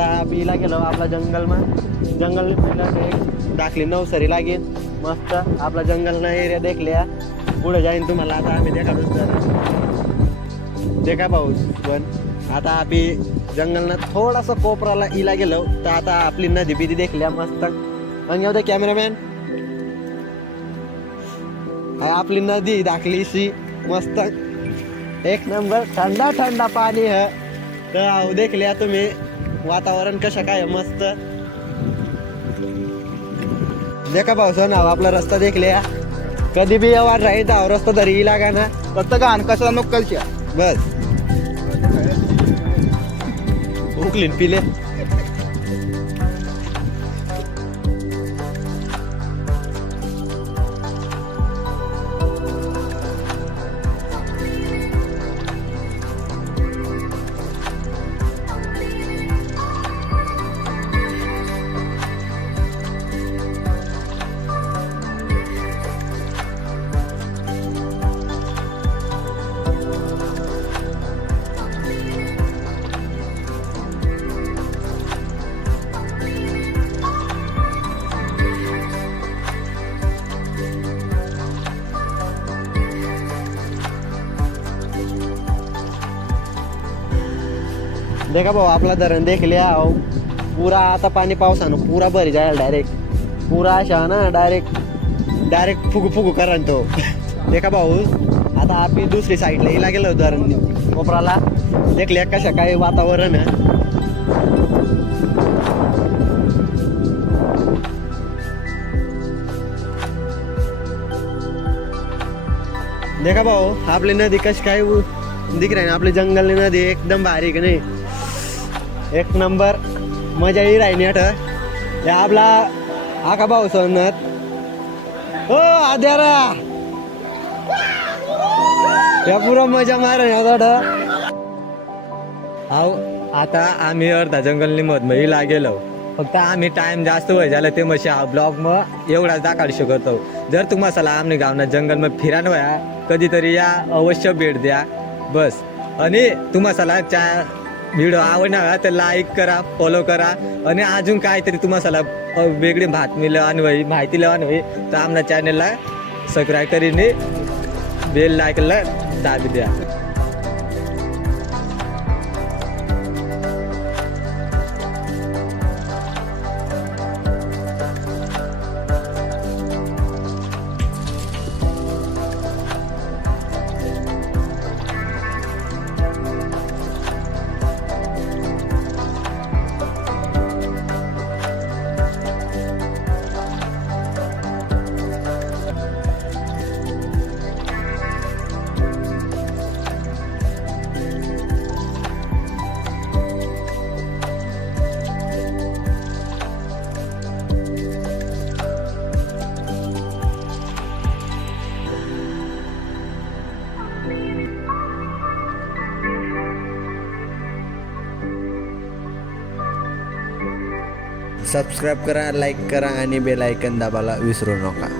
आता बीला गेलो आपला जंगलમાં जंगल पहिला दाखली नवसरी लागेल मस्त आपला जंगल एरिया देखल्या पुढे जाईन तुम्हाला आता आम्ही देखा भाऊ पण आता आम्ही जंगलनं थोडासा कोपराला इला गेलो तर आता आपली नदी बिदी देखल्या मस्त मग येऊ दे कॅमेरामॅन आपली नदी दाखलीशी मस्त एक नंबर ठंडा ठंडा पाणी है तर देखल्या तुम्ही वातावरण कसं काय मस्त देखा पावसा नाव आपला रस्ता देखल्या कधी बी आवाज राहील रस्ता तरी लागा ना फक्त गाण कशाला नको कलच्या बस उकलीन पिले देखा भाऊ आपला धरण देखल्या पुरा आता पाणी पावसानं पुरा भरी जायला डायरेक्ट पुरा अशा ना डायरेक्ट फुगू फुगू करा तो देखा भाऊ आता आपण दुसरी साईडला इला गेलो धरण कोपराला देखल्या कशा काय वातावरण आहे देखा भाऊ आपली नदी कशी काय दिख रही आपली जंगल नदी एकदम भारी का नाही एक नंबर मजा ही राहिली या आपला आका भाऊ सोनत हो आद्यारा या पुरा मजा मार आता आम्ही अर्धा जंगलनी मधमध्ये लागेलो फक्त आम्ही टाइम जास्त वय झालं ते मशी हा ब्लॉग मग एवढाच दाखवू शकतो जर तुम्हाला आमने गावना जंगल में फिरान वया कधीतरी या अवश्य भेट द्या बस आणि तुम्हाला व्हिडिओ आवडला तर लाईक करा फॉलो करा आणि अजून काहीतरी तुम्हाला वेगळी बातमी लवान माहिती लवान होई तर आमच्या चॅनलला सबस्क्राईब करीने बेल लाईकला दाबी द्या सबस्क्राईब करा लाईक करा आणि बेल आयकन दाबायला विसरू नका